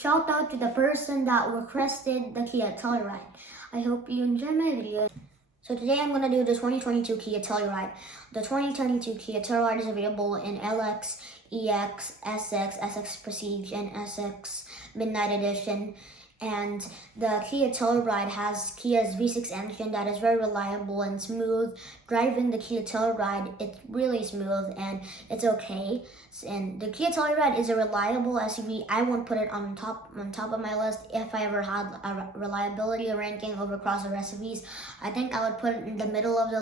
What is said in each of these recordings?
Shout out to the person that requested the Kia Telluride. I hope you enjoy my video. So today I'm going to do the 2022 Kia Telluride. The 2022 Kia Telluride is available in LX, EX, SX, SX Prestige, and SX Midnight Edition. And the Kia Telluride has Kia's V6 engine that is very reliable and smooth. Driving the Kia Telluride, it's really smooth and it's okay. And the Kia Telluride is a reliable SUV. I won't put it on top of my list. If I ever had a reliability ranking over crossover SUVs, I think I would put it in the middle of the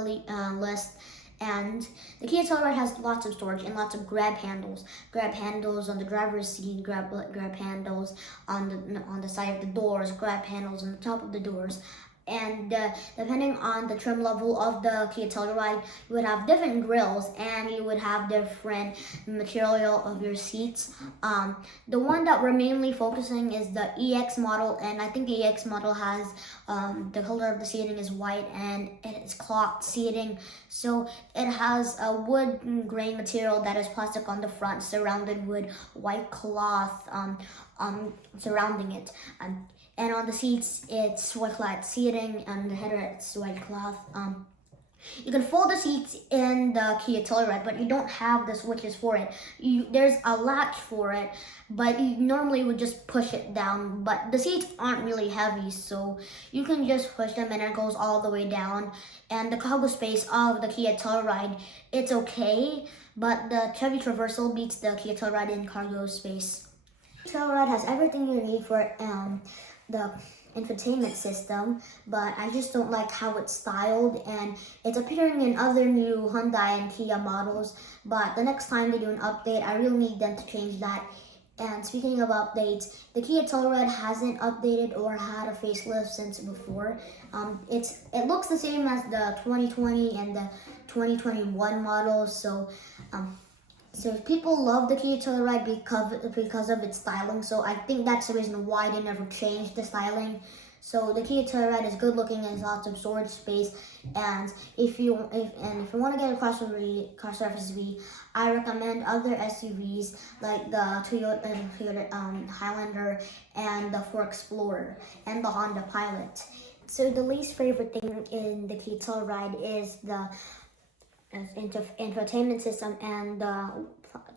list. And the Kia Telluride has lots of storage and lots of grab handles. Grab handles on the driver's seat, grab handles on the side of the doors, grab handles on the top of the doors. And depending on the trim level of the Kia Telluride, you would have different grills and you would have different material of your seats. The one that we're mainly focusing is the EX model, and I think the EX model has the color of the seating is white and it is cloth seating. So it has a wood grain material that is plastic on the front, surrounded with white cloth surrounding it. And on the seats, it's white cloth seating, and the header, it's white cloth. You can fold the seats in the Kia Telluride, but you don't have the switches for it. There's a latch for it, but you normally would just push it down. But the seats aren't really heavy, so you can just push them and it goes all the way down. And the cargo space of the Kia Telluride, it's okay, but the Chevy Traversal beats the Kia Telluride in cargo space. The Telluride has everything you need for the infotainment system, but I just don't like how it's styled, and it's appearing in other new Hyundai and Kia models, but the next time they do an update, I really need them to change that. And speaking of updates, the Kia Telluride hasn't updated or had a facelift since before. It looks the same as the 2020 and the 2021 models, so people love the Kia Telluride because of its styling. So I think that's the reason why they never changed the styling. So the Kia Telluride is good looking and has lots of storage space. And if you want to get a crossover SUV, I recommend other SUVs like the Toyota Highlander and the Ford Explorer and the Honda Pilot. So the least favorite thing in the Kia Telluride is the infotainment system and the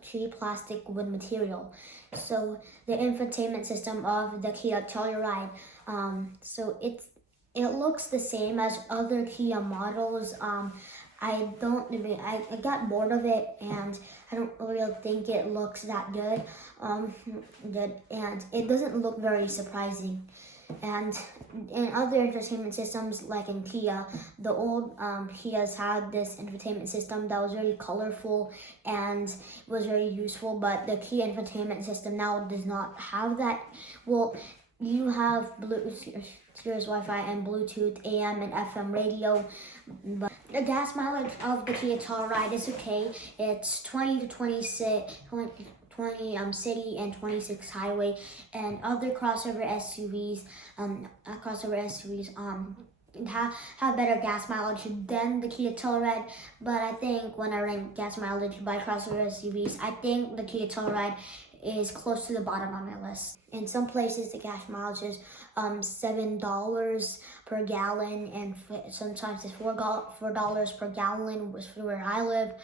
cheap plastic wood material. So the infotainment system of the Kia Telluride, so it looks the same as other Kia models. I got bored of it, and I don't really think it looks that good. And it doesn't look very surprising. And in other entertainment systems, like in Kia, the old Kias had this infotainment system that was very colorful and was very useful, but the Kia infotainment system now does not have that. Well, you have Sirius Wi-Fi and Bluetooth, AM and FM radio, but the gas mileage of the Kia Telluride is okay. It's 20 to 26, 20 city and 26 highway, and other crossover SUVs have better gas mileage than the Kia Telluride. But I think when I rank gas mileage by crossover SUVs, I think the Kia Telluride is close to the bottom on my list. In some places, the gas mileage is $7 per gallon, and sometimes it's $4 per gallon, which is where I live.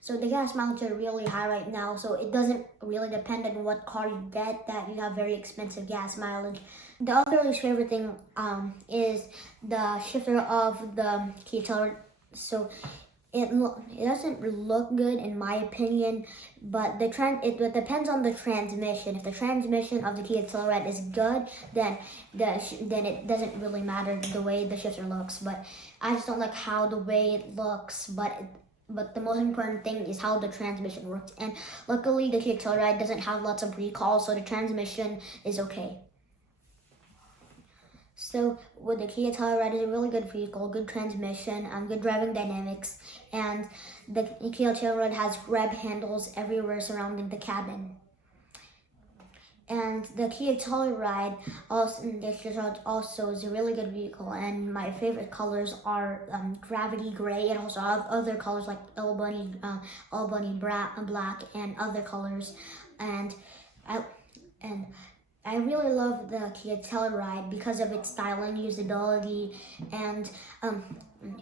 So the gas mileage are really high right now, so it doesn't really depend on what car you get that you have very expensive gas mileage. The other least favorite thing is the shifter of the Kia Telluride. So it doesn't look good in my opinion, but it depends on the transmission. If the transmission of the Kia Telluride is good, then it doesn't really matter the way the shifter looks. But I just don't like how the way it looks. But the most important thing is how the transmission works. And luckily, the Kia Telluride doesn't have lots of recalls, so the transmission is okay. So with the Kia Telluride, is a really good vehicle, good transmission, good driving dynamics, and the Kia Telluride has grab handles everywhere surrounding the cabin. And the Kia Telluride also is a really good vehicle, and my favorite colors are Gravity Gray, and also other colors like Albany Black and other colors. And I really love the Kia Telluride because of its style and usability, and um,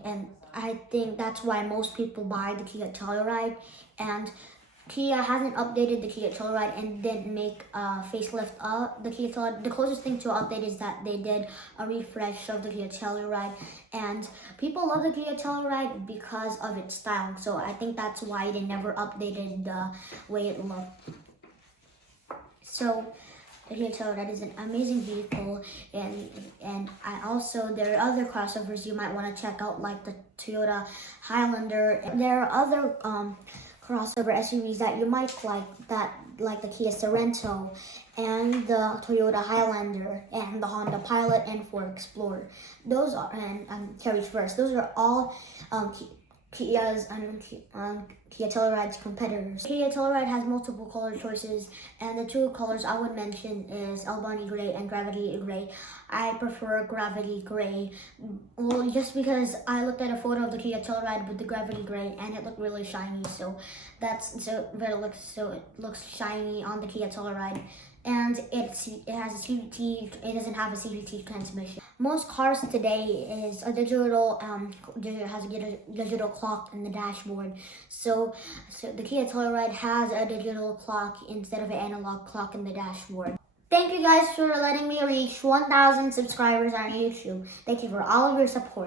and I think that's why most people buy the Kia Telluride. And Kia hasn't updated the Kia Telluride and didn't make a facelift of the Kia Telluride. The closest thing to an update is that they did a refresh of the Kia Telluride, and people love the Kia Telluride because of its style. So I think that's why they never updated the way it looked. So the Kia Telluride is an amazing vehicle, and I also, there are other crossovers you might want to check out, like the Toyota Highlander. There are other crossover SUVs that you might like the Kia Sorento and the Toyota Highlander and the Honda Pilot and Ford Explorer. Those are, and Carriage First. Those are all Kia's and Kia Telluride's competitors. Kia Telluride has multiple color choices, and the two colors I would mention is Albany Gray and Gravity Gray. I prefer Gravity Gray, well, just because I looked at a photo of the Kia Telluride with the Gravity Gray and it looked really shiny. So it looks shiny on the Kia Telluride. And it has a CVT. It doesn't have a CVT transmission. Most cars today has a digital clock in the dashboard. So the Kia Telluride has a digital clock instead of an analog clock in the dashboard. Thank you guys for letting me reach 1,000 subscribers on YouTube. Thank you for all of your support.